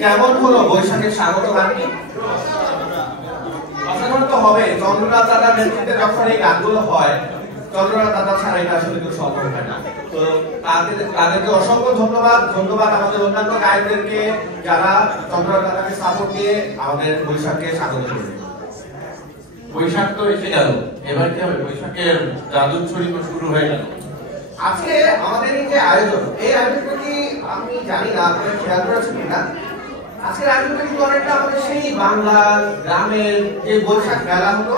কেমন হলো বৈশাখের স্বাগত গানটি? অসাধারণ তো হবে। চন্দ্রনাথ দাদার নেতৃত্বে যখন এই গানগুলো হয়, চন্দ্রনাথ দাদা ছাড়া এটা আসলে কেউ সম্ভব হয় না। তো তাদেরকে অসংখ্য ধন্যবাদ। ধন্যবাদ আমাদের অন্যান্য গায়কদেরকে যারা চন্দ্রনাথ দাদাকে সাপোর্ট দিয়ে আমাদের বৈশাখকে স্বাগত করবে। বৈশাখ তো এসে গেল, এবার কি হবে? বৈশাখের জাদুর ছড়ি তো শুরু হয়ে গেল। আজকে আমাদের এই যে আয়োজন, এই আয়োজনটা কি আমি জানি না আপনারা খেয়াল করেছেন কিনা, আজকের আয়োজনটা কিন্তু অনেকটা আমাদের সেই বাংলার গ্রামের যে বৈশাখ মেলা হতো,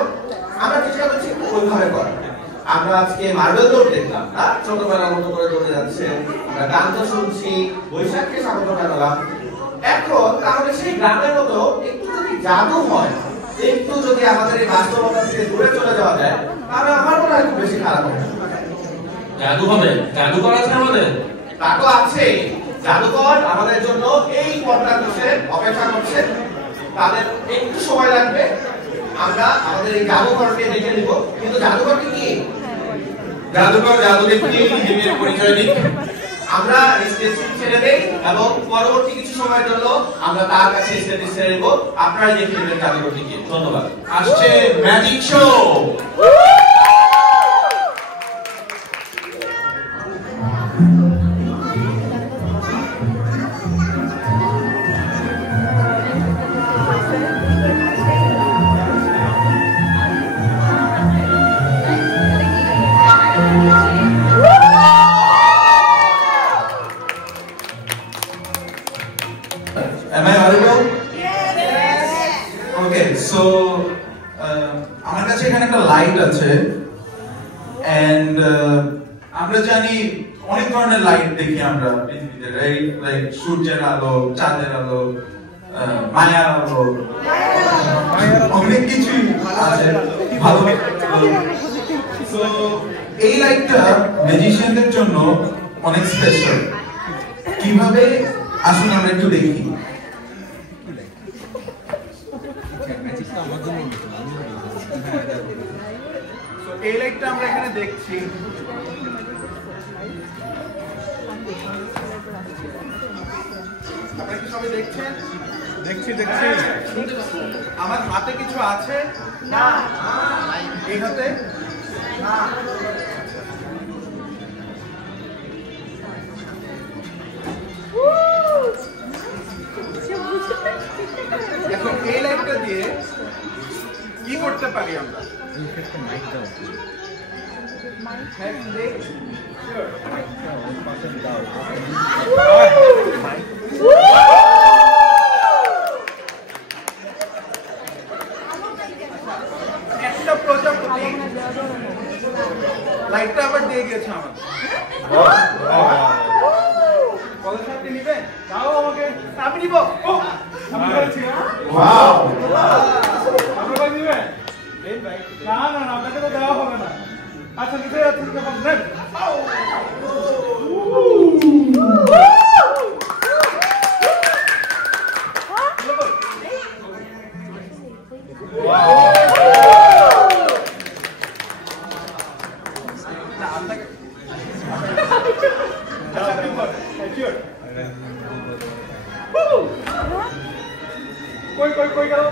আমরা চেষ্টা করছি ওইভাবে করার। আমরা আজকে মার্বেল দৌড় দেখলাম, ছোটবেলার মতো করে দৌড়ে যাচ্ছে, আমরা গান তো শুনছি, বৈশাখকে স্বাগত জানালাম। এখন তাহলে সেই গ্রামের মতো একটু যদি জাদু হয়, একটু যদি আমাদের এই বাস্তবতা থেকে দূরে চলে যাওয়া যায়, তাহলে আমার মনে হয় খুব বেশি খারাপ হবে। জাদু হবে? জাদুকর আছে আমাদের? তা তো আছে, জাদুকর আমাদের জন্য এই পর্দা বসে অপেক্ষা করছে। তাদের একটু সময় লাগবে, আমরা আমাদের এই জাদুকরকে দেখে নিব। কিন্তু জাদুকরকে কি? জাদুকর জাদুকে নিজের পরিচয় দিই। আমরা স্টেজ ছেড়ে দেই এবং পরবর্তী কিছু সময়ের জন্য আমরা তার কাছে স্টেজ ছেড়ে দেব। আপনারা দেখে নেবেন জাদুকরকে কি। ধন্যবাদ। আসছে magic show. Am I audible? Yes. Okay, so আমার কাছে এখানে একটা লাইট আছে and আমরা জানি অনেক ধরনের লাইট দেখি আমরা পৃথিবীতে, রাইট? লাইক সূর্যের আলো, চাঁদের আলো, মায়ার আলো, অনেক কিছুই আছে ভালো। সো এই লাইটটা ম্যাজিশিয়ানদের জন্য অনেক স্পেশাল। কিভাবে আসুন আমরা একটু দেখি। এই লাইটটা আমরা এখানে দেখছি, আপনারা কি সবাই দেখছেন? দেখছি। আমার হাতে কিছু আছে না? এই হাতে না। এখন এই লাইটটা দিয়ে কি করতে পারি আমরা? একটা প্রজাপতি লাইটটা আবার দিয়ে গেছে আমাদের। কত সাথে নিবে? দাও আমাকে। আমি নিব। আমি বলছি ওয়াও। আপনি কই দিবেন? এই ভাই না আপনাকে তো দেওয়া হবে না। আচ্ছা নিতে যাচ্ছি কেমন নেন? কই গেল?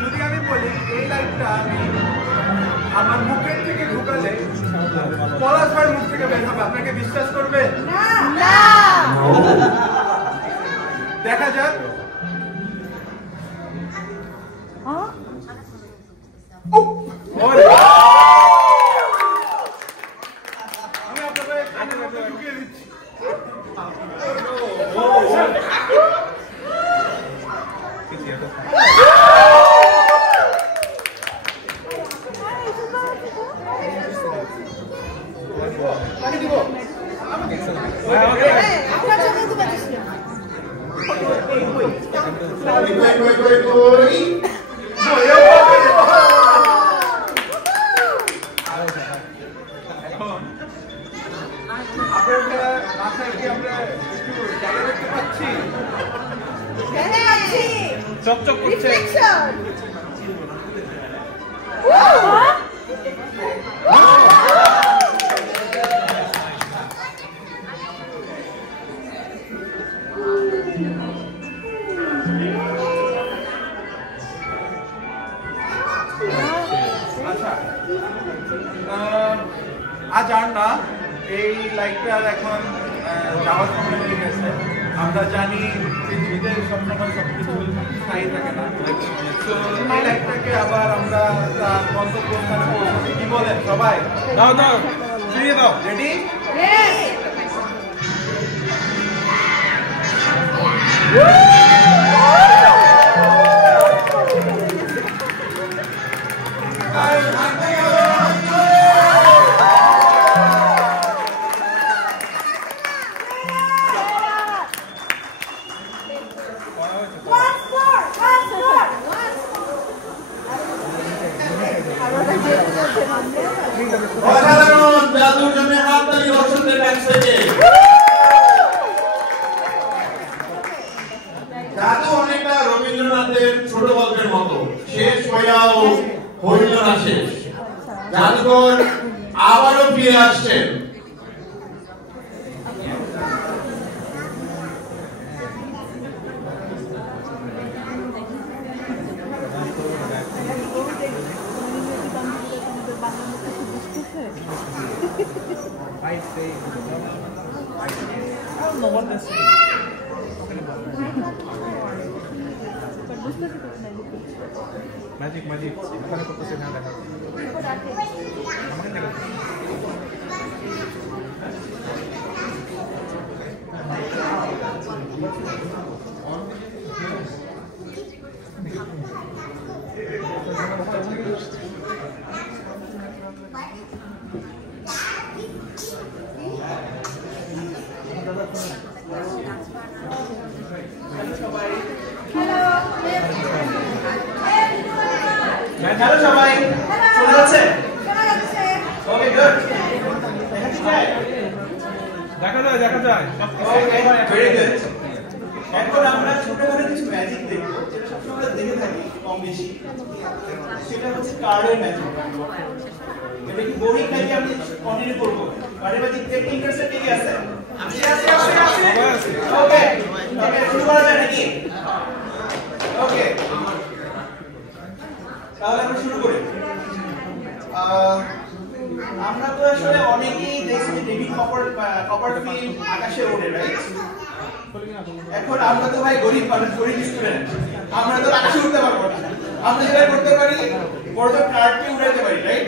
যদি আমি বলি এই লাইটটা আমি আমার মুখের থেকে ঢুকালে পলাশ ভাইয়ের মুখ থেকে বের হবে, আপনাকে বিশ্বাস করবেন? না। দেখা যাক। আমি আপনাদের ঢুকিয়ে দিচ্ছি। আপনার জন্য চকচক করছে। আজ আর না, এই লাইটটা এখন যাওয়ার সময় হয়ে গেছে। আমরা জানি পৃথিবীতে সবসময় সবকিছু স্থায়ী থাকে না, তো এই লাইটটাকে আবার আমরা তার গন্তব্যস্থানে পৌঁছাচ্ছি। কি বলেন সবাই? দাও দাও, ফিরিয়ে দাও। রেডি? অসাধারণ জাদুর জন্য হাততালি দর্শকদের কাছ থেকে। জাদু অনেকটা রবীন্দ্রনাথের ছোট গল্পের মতো, শেষ হইয়াও হইল না শেষ। জাদুকর আবারও ফিরে আসছেন। ম্যাজিক ম্যাজিক এখানে করতেছে না, দেখা আমাকে দেখা। হ্যালো সবাই, শোনা যাচ্ছে? ওকে, গুড। দেখা যায় দেখা যায়। ওকে, ভেরি গুড। এখন আমরা ছোটখাটো কিছু ম্যাজিক দেখবো, যেটা সবসময় আমরা দেখে থাকি কম বেশি। সেটা হচ্ছে কার্ডের ম্যাজিক। এটা কি বোরিং নাকি আমি কন্টিনিউ করব? কার্ডের ম্যাজিক দেখতে ইন্টারেস্টেড কে আছে? আমি আছি। ওকে, তবে শুরু করা যায় নাকি? ওকে, তাহলে আমরা শুরু করি। আমরা তো আসলে অনেকেই দেখছি যে ডেভিড কপারফিল্ড আকাশে ওঠে, রাইট? এখন আমরা তো ভাই গরিব মানুষ, গরিব স্টুডেন্ট, আমরা তো আকাশে উঠতে পারবো না। আমরা যেটা করতে পারি, বড় কার্ডকে উড়াইতে পারি, রাইট?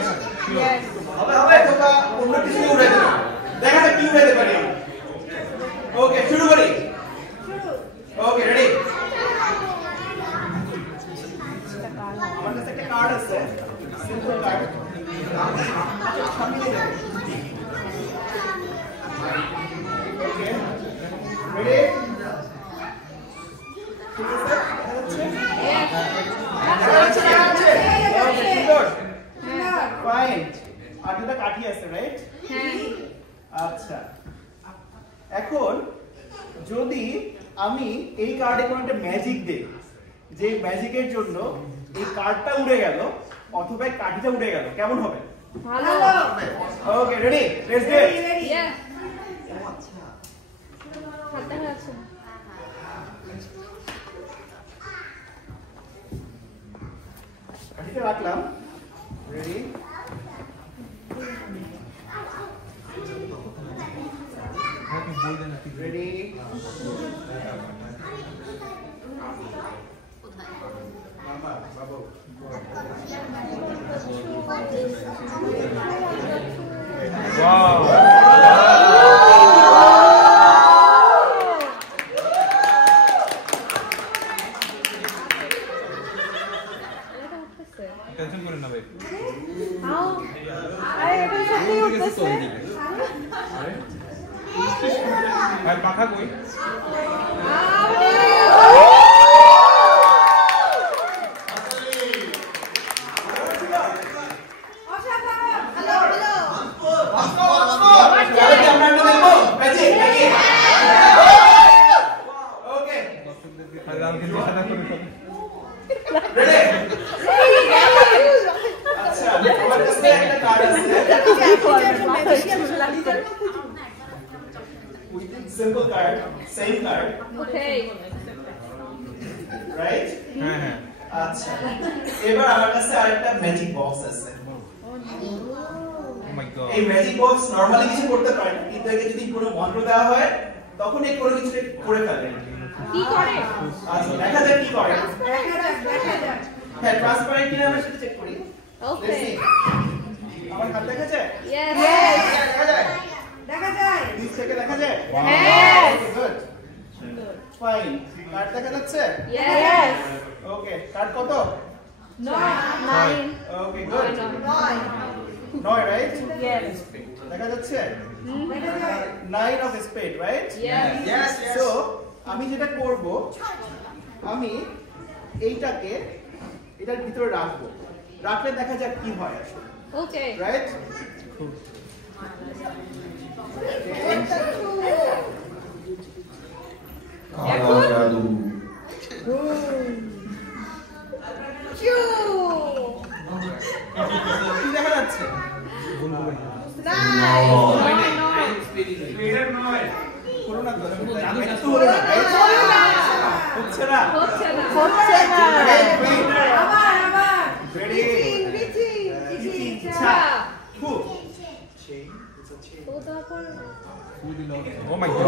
হবে তোমরা অন্য কিছু উড়াইতে পারি। দেখা যাক কি উড়াইতে পারি। ওকে, শুরু করি। ওকে, রেডি? আমার কাছে একটা কার্ড আছে, সিম্পল কার্ড। সামনে যাবে। ওকে, রেডি? ঠিক আছে? ওকে, সুন্দর। ফাইন। আর দুটো কাঠি আছে, রাইট? আচ্ছা, এখন যদি আমি এই কার্ডে কোনো একটা ম্যাজিক দেই, যে ম্যাজিকের জন্য এই কার্ডটা উড়ে গেল অথবা এই কাঠিটা উড়ে গেল, কেমন হবে? ভালো। ওকে, রেডি? Let's go. আচ্ছা, হাতটা আছে। কাঠিটা রাখলাম, রেডি? রেডি? মামা বাবু ওয়াও, টেনশন করেন না ভাই। ভাই পাখা কই? লাল কিন্তু সাদা করে সব রেডি আচ্ছা আমার কাছে একটা কার্ড আছে simple card same card okay right হ্যাঁ হ্যাঁ আচ্ছা এবার আমার কাছে আরেকটা ম্যাজিক বক্স আছে ও মাই গড এই ম্যাজিক বক্স নরমালি কিছু করতে পারে না কিন্তু একে যদি কোনো মন্ত্র দেওয়া হয় তখন এই কোনো কিছু করে ফেলে কি করে আচ্ছা দেখা যাক কি করে হ্যাঁ ট্রান্সপারেন্ট কিনা আমরা সেটা চেক করি ওকে আমার হাত দেখা যায় ইয়েস দেখা যায় নিচ থেকে দেখা যায় হ্যাঁ গুড ফাইন কার্ড দেখা যাচ্ছে ইয়েস ওকে কার্ড কত 9 ওকে গুড 9 রাইট ইয়েস দেখা যাচ্ছে 9 of spade right yes so আমি যেটা করব আমি এইটাকে এটার ভিতরে রাখবো রাখলে দেখা যাক কি হয় আসলে ওকে রাইট জাদু কি দেখা যাচ্ছে হলো না তো জাদু একটু হলো না হচ্ছে না হচ্ছে না রেডি আচ্ছা খুব তো তারপর ও মাই গড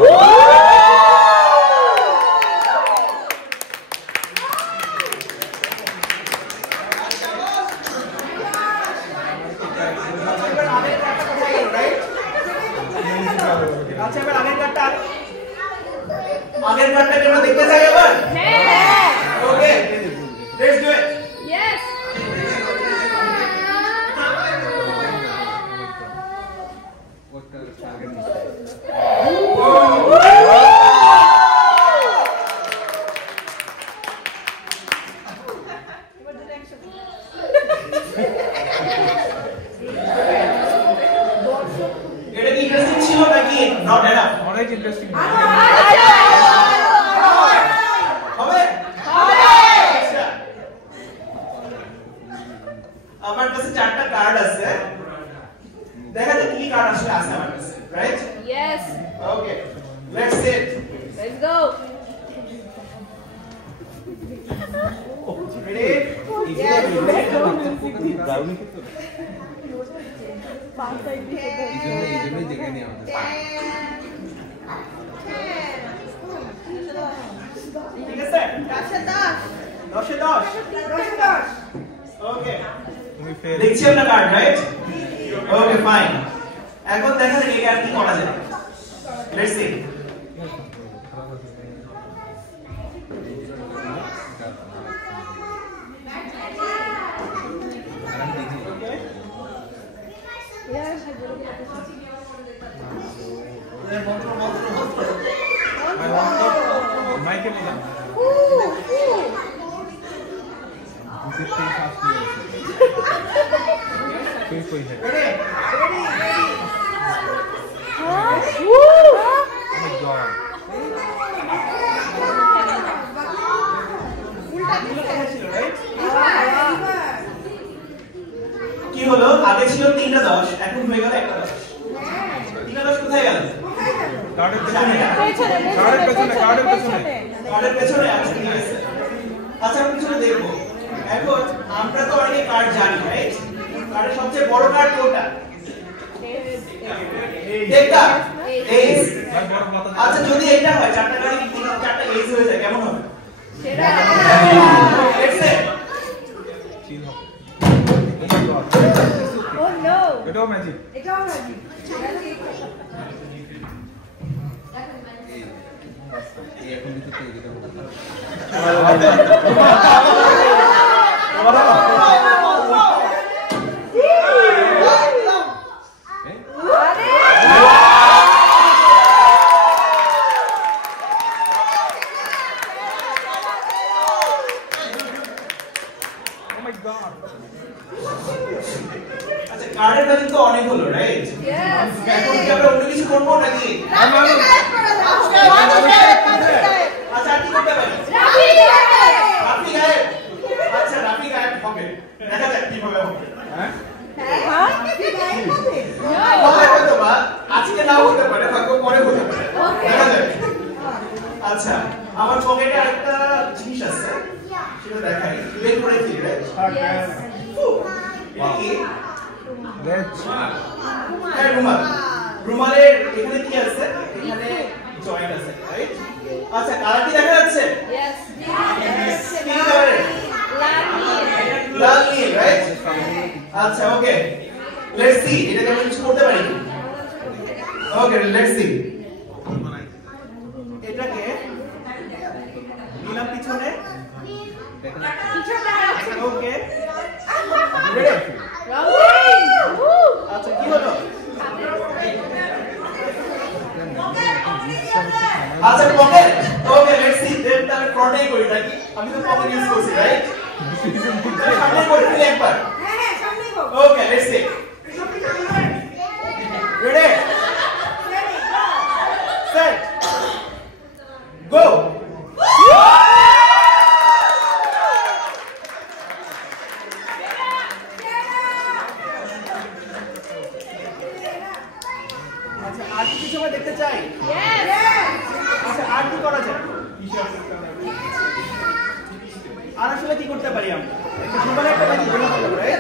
আচ্ছা এবার আগের কার্ডটাকে আমরা দেখতে চাই এবার হ্যাঁ okay let's do it yes এটা কি ইন্টারেস্টিং ছিল নাকি নট এনাফ অনেক ইন্টারেস্টিং হবে আচ্ছা। আমার কাছে চারটা কার্ড আছে দেখা যাক কি কার্ড আসলে আছে আমার কাছে right yes okay let's sit let's go ready ঠিক আছে 10 ওকে তুমি ফেল দেখছি আপনার কার্ড রাইট ওকে ফাইন এখন দেখা যাক এই কার্ড কি করা যায় লেটস সি মাইকে বলা তুই কই है ও মাই গড কি হলো আগে ছিল 3টা 10 এখন হয়ে গেল একটা 10 3টা 10 কোথায় গেল কার্ডের পেছনে কার্ডের পেছনে আছে ঠিক আছে আচ্ছা আমি কিছু দেখবো এখন আমরা তো অনেক কার্ড জানি রাইট কার্ডের সবচেয়ে বড় কার্ড কোনটা এটা এইস আচ্ছা যদি এটা হয় চারটা কার্ডে কি চারটা এইস হয়ে যায় কেমন হবে সেটা লেটস সে চিল হবে ও মাই গড ও নো এটাও ম্যাজিক এখন দিতে তো এটা আচ্ছা কার্ডের ভ্যালু তো অনেক হলো রাইট ইয়েস এখন কি আমরা অন্য কিছু করবো নাকি আচ্ছা আর কি করতে পারি একটা জিনিস আছে সেটা দেখাই বের করে দিই রাইট Yes. এটা কি রেড হ্যাঁ রুমাল রুমালের এখানে কি আছে এখানে জয়েন্ট আছে রাইট আচ্ছা কালার কি দেখা যাচ্ছে Yes. কি কালার লাল নীল রাইট আচ্ছা ওকে লেটস সি এটাকে আমরা কিছু করতে পারি ওকে লেটস সি এটাকে দিলাম পিছনে ওকে রেডি Rolling. Woo. আচ্ছা কি হলো আচ্ছা পকেট ওকে লেটস সি দেন তাহলে ফ্রন্টে করি নাকি আমি তো পকেট ইউজ করছি রাইট সামনে করে দিলে একবার okay let's see ready set go আচ্ছা আর কি কিছু আমরা দেখতে চাই Yes. আচ্ছা আর কি করা যায় আর আসলে কি করতে পারি আমরা রুমাল একটা বাকি রুমাল করতে পারি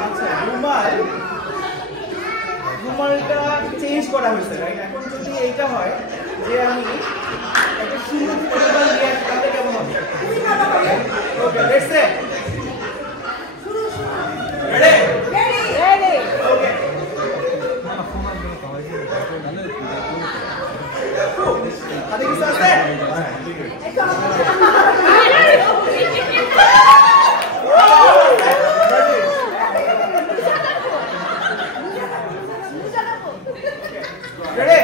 আচ্ছা রুমালটা চেঞ্জ করা হয়েছে রাইট এখন যদি এইটা হয় যে আমি একটা সুন্দর রুমাল দিয়ে তাহলে কেমন হবে okay let's say ready Ready. ওকে হাতে কিছু আছে রেডি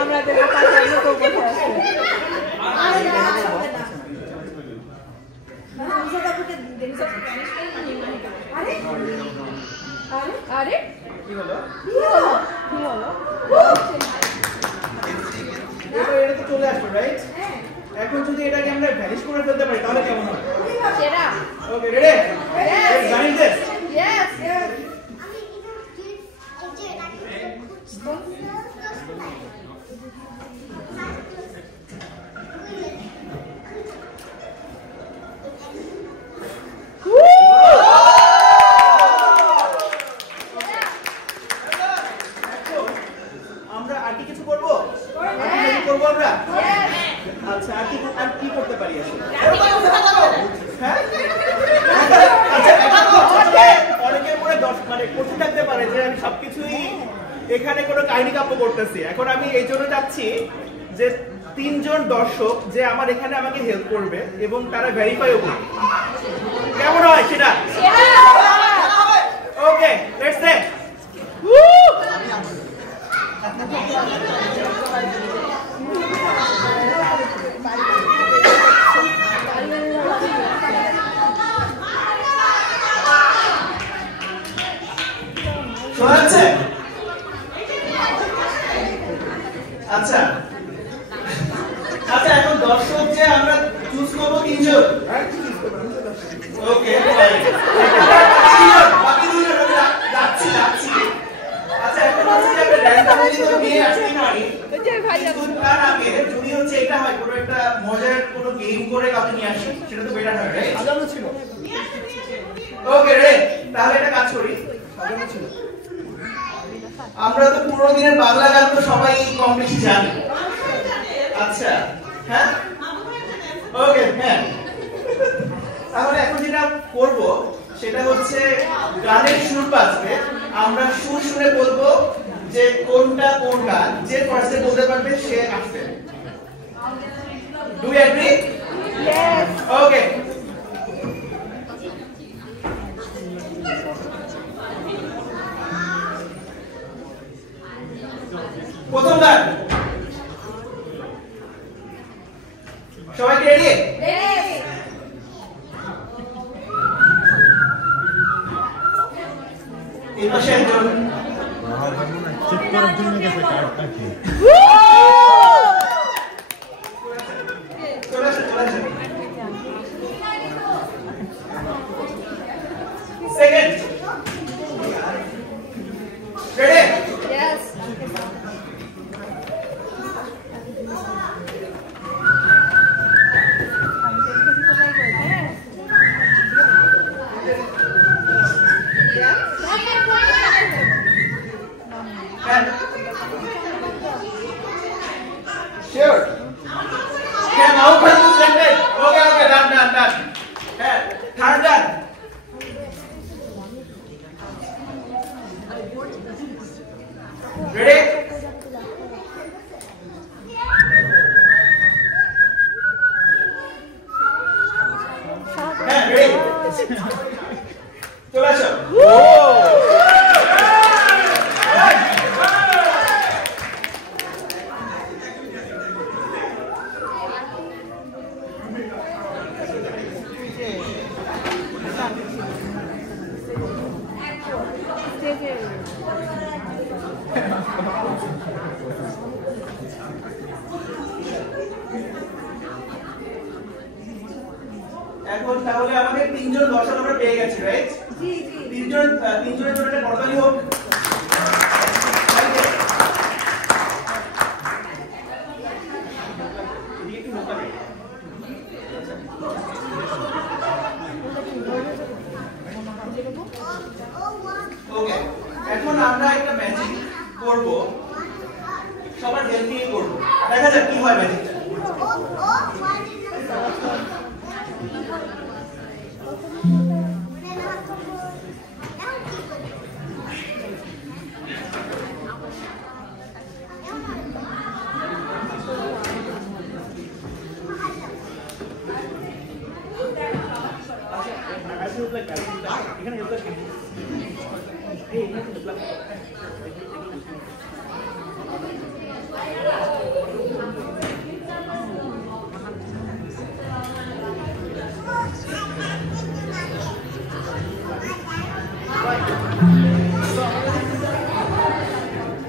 আমরা তো পাশে লোক বসে আছে আরে কি হলো কি হলো কি হলো এটা তো চলে আসলো রাইট এখন যদি এটাকে আমরা ভ্যানিশ করে ফেলতে পারি তাহলে কেমন হবে সেরা ওকে রেডি Yes. জানি দিস Yes. আমরা আর কি কিছু করব করব আমরা আচ্ছা আর কি করতে পারি আসলে হ্যাঁ আচ্ছা অনেকের মনে মানে প্রশ্ন থাকতে পারে যে আমি সবকিছুই এখানে কোনো কাহিনী কাব্য করতেছি এখন আমি এই জন্য চাচ্ছি যে তিনজন দর্শক যে আমার এখানে আমাকে হেল্প করবে এবং তারা ভেরিফাইও করবে কেমন হয় সেটা ওকে লেটস সে শোনা যাচ্ছে আচ্ছা আচ্ছা এখন দর্শক যে আমরা চুজ করবো তিনজন ওকে বাকি দুজন আমি যাচ্ছি আচ্ছা এখন হচ্ছে যে আমরা র্যান্ডমলি তো নিয়ে আসতে পারি কিন্তু তার আগে যদি হচ্ছে এটা হয় কোনো একটা মজার কোনো গেম করে কাউকে নিয়ে আসি সেটা তো বেটার হয় রাইট সাজানো ছিল ওকে রেডি তাহলে একটা কাজ করি সাজানো ছিল আমরা তো পুরো দিনের বাংলা গান তো সবাই কম বেশি জানি আচ্ছা হ্যাঁ ওকে হ্যাঁ তাহলে এখন যেটা করব সেটা হচ্ছে গানের সুর বাজবে আমরা সুর শুনে বলবো যে কোনটা কোন গান যে ফার্স্টে বলতে পারবে সে আসবে ডু ইউ এগ্রি Yes. ওকে প্রথম গান সবাই রেডি Ready. এই পাশে একজন চেক করার জন্য গেছে কার্ডটা কি চলে আসেন সেকেন্ড রেডি হ্যাঁ রেডি চলে আসো এখন তাহলে আমাদের তিনজন দর্শক আমরা পেয়ে গেছি রাইট জি জি তিনজনের জন্য একটা করতালি হোক ওকে এখন আমরা একটা ম্যাজিক করব সবার হেল্প নিয়ে করব দেখা যাক কি হয় ম্যাজিকটা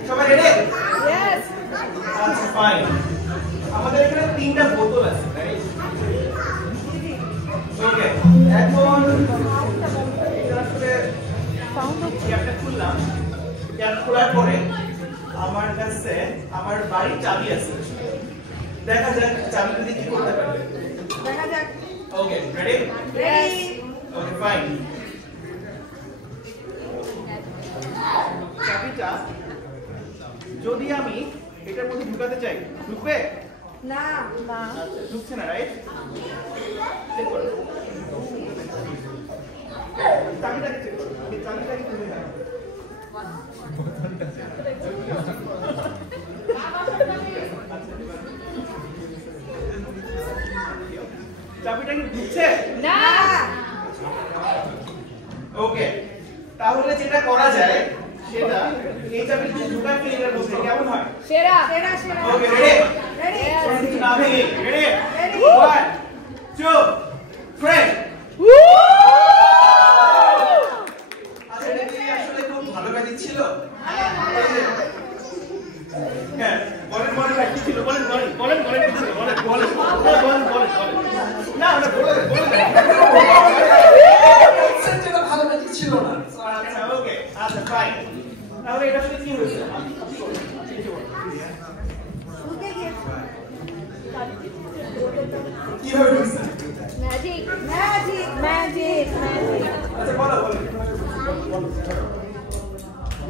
সবাই রেডি Yes. আচ্ছা ফাইন আমাদের এখানে তিনটা বোতল আছে রাইট ওকে এখন এটা আসলে ক্যাপটা খুললাম ক্যাপ খোলার পরে আমার কাছে আমার বাড়ির চাবি আছে দেখা যাক চাবিটা দিয়ে কি করতে পারবে দেখা যাক। Okay ready Ready. Okay fine চাবিটা যদি আমি এটার মধ্যে ঢুকাতে চাই ঢুকবে না না আচ্ছা ঢুকছে না রাইট চেক করো চাবিটাকে চেক করো এই চাবিটাকে খুলে দাও চাবিটা কি ঢুকছে না ওকে তাহলে যেটা করা যায় সেটা এই চাবিটা ঢুকাতে এটার মধ্যে কেমন হয় সেরা সেরা সেরা ওকে রেডি রেডি কিছু না ভেঙে রেডি Ready. 1 2 3 আচ্ছা এটা কি আসলে খুব ভালো ম্যাজিক ছিল হ্যাঁ বলেন বলেন কি ছিল বলেন বলেন বলেন বলেন কি ছিল বলেন বলেন বলেন বলেন না না বলেন বলেন সেটা ভালো ম্যাজিক ছিল না আচ্ছা ওকে আচ্ছা ফাইন তাহলে এটা আসলে কি হয়েছে উঠে গিয়েছে কি হয়েছে ম্যাজিক ম্যাজিক ম্যাজিক ম্যাজিক আচ্ছা বলো বলো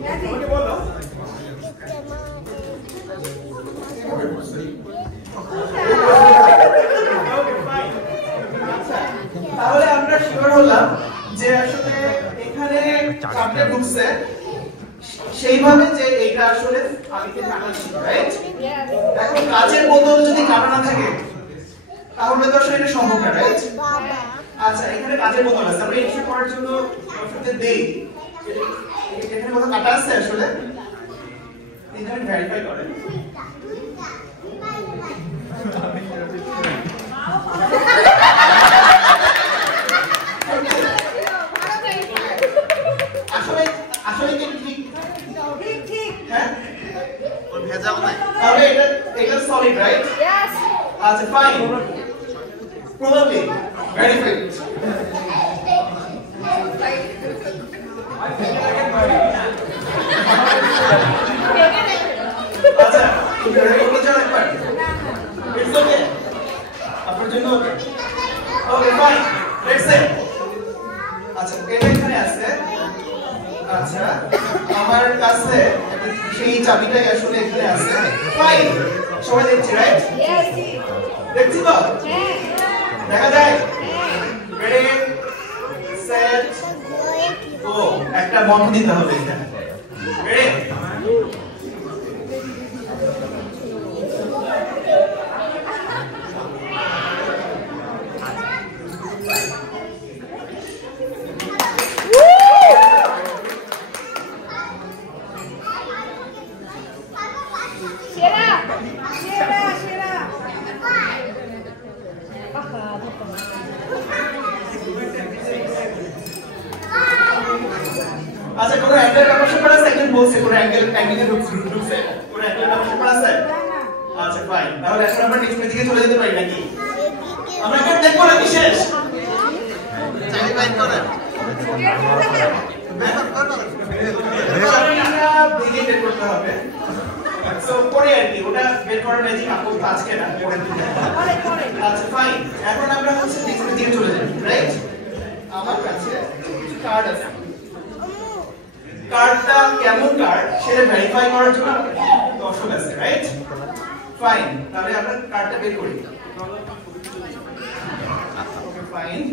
ম্যাজিক ওকে বলো ওকে ফাইন আচ্ছা তাহলে আমরা শিওর হলাম যে আসলে এখানে চাপটা ঢুকছে সেইভাবে যে এটা আসলে আগে কাটা ছিল রাইট Yes. এখন কাচের বোতল যদি কাটা না থাকে তাহলে তো আসলে এটা সম্ভব না রাইট আচ্ছা এখানে কাচের বোতল আছে আমরা এনশিওর করার জন্য দর্শকদের দেই এখানে কোথাও কাটা আছে আসলে এখানে ভেরিফাই করেন আসলে আসলে কি ঠিক ঠিক ঠিক হ্যাঁ ওর ভেজাল নাই তাহলে এটা সলিড রাইট Yes. আচ্ছা ফাইন প্রবাবলি ভেরিফাইড আচ্ছা ওকে চল একবার ইটস ওকে আপনার জন্য ওকে ওকে ফাইন লেটস সে আচ্ছা এটা এখানে আছে আচ্ছা আমার কাছে সেই চাবিটাই আসলে এখানে আছে ফাইন সবাই দেখছি রাইট Yes. দেখছি তো হ্যাঁ দেখা যায় হ্যাঁ রেডি সেট গো একটা বন্ধ দিতে হবে এখানে আচ্ছা কোন অ্যাঙ্গেল ব্যবহার করা সেকেন্ড বলছে কোন অ্যাঙ্গেল ঢুকছে কোন অ্যাঙ্গেল ব্যবহার করা আছে আচ্ছা ফাইন তাহলে এখন আমরা নেক্সট পেজে চলে যেতে পারি নাকি আমরা এটা দেখব নাকি শেষ চাই ফাইন করেন বের করতে হবে সো পরে আর কি ওটা বের করার ম্যাজিক আপাতত আজকে না পরের দিন আচ্ছা ফাইন এখন আমরা হচ্ছে নেক্সট পেজে চলে যাই রাইট আমার কাছে কিছু কার্ড আছে কার্ডটা কেমন কার্ড সেটা ভেরিফাই করার জন্য দর্শক আছে রাইট ফাইন তাহলে আমরা কার্ডটা বের করি ওকে ফাইন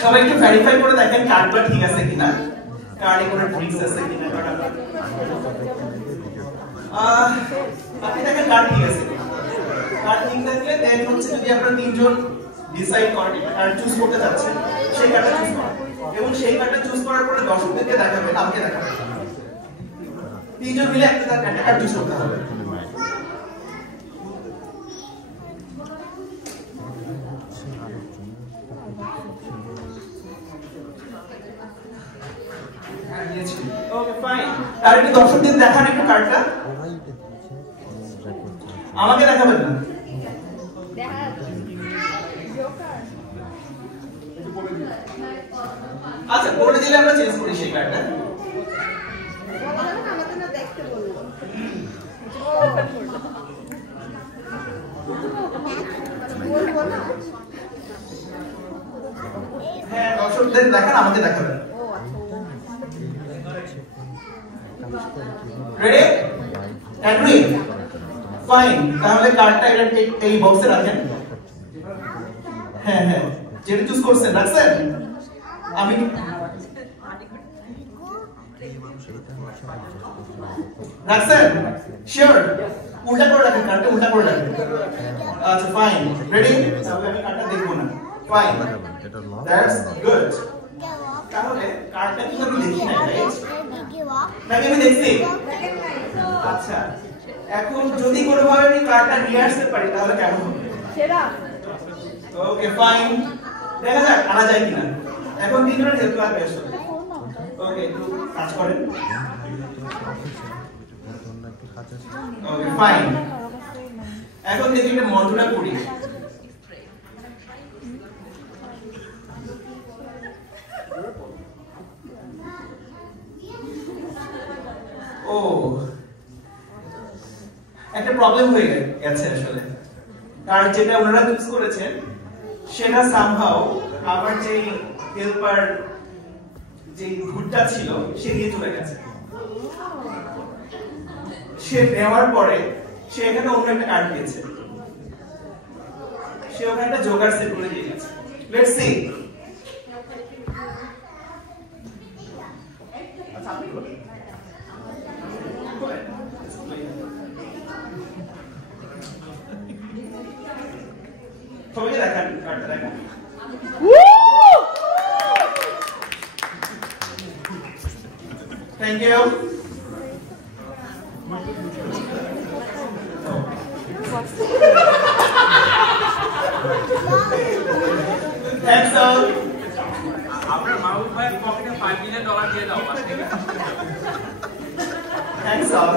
সবাই একটু ভেরিফাই করে দেখেন কার্ডটা ঠিক আছে কিনা কার্ডে কোনো ট্রিক্স আছে কিনা আপনি দেখেন কার্ড ঠিক আছে কার্ড ঠিক থাকলে দেন হচ্ছে যদি আপনারা তিনজন ডিসাইড করেন কার্ড চুজ করতে যাচ্ছেন সেই কার্ডটা চুজ করুন এবং সেই কার্ডটা চুজ করার পরে দর্শকদেরকে দেখাবেন আমাকে দেখাবেন তিনজন মিলে একটা কার্ড চুজ করতে হবে ওকে ফাইন আর একটু দর্শকদের দেখান একটু কার্ডটা আমাকে দেখাবেন না আচ্ছা বলে দিলে আমরা চেঞ্জ করি সেই কার্ডটা হ্যাঁ দর্শকদের দেখান আমাকে দেখাবেন রেডি এগ্রি ফাইন তাহলে কার্ডটা এই বক্সে রাখেন হ্যাঁ হ্যাঁ যেটা চুজ করছেন রাখছেন আমি রাখছেন শিওর উল্টা করে রাখেন কার্ডটা উল্টা করে রাখেন আচ্ছা ফাইন রেডি তাহলে আমি কার্ডটা দেখব না ফাইন দ্যাটস গুড তাহলে কার্ডটা কি আমি দেখি না রাইট নাকি আমি দেখছি আচ্ছা এখন যদি কোনোভাবে আমি কার্ডটা নিয়ে আসতে পারি তাহলে কেমন হবে সেরা ওকে ফাইন দেখা যাক আনা যায় কিনা এখন তিনজনের হেল্প লাগবে আসলে ওকে কাজ করেন ওকে ফাইন এখন দেখি একটা মন্ত্রটা করি ও একটা প্রবলেম হয়ে গেছে আসলে কারণ যেটা ওনারা চুজ করেছেন সেটা সামহাউ আমার যে হেল্পার যে ঘুরটা ছিল সে নিয়ে চলে গেছে সে নেওয়ার পরে সে এখানে অন্য একটা কার্ড দিয়েছে সে ওখানে একটা জোকার সেট করে দিয়ে গেছে লেটস সি আচ্ছা আপনি বলুন সবাইকে দেখান কার্ডটা দেখান থ্যাংক ইউ থ্যাংকস অল আপনার মাহবুব ভাইয়ের পকেটে $5 মিলিয়ন দিয়ে দাও থ্যাংকস অল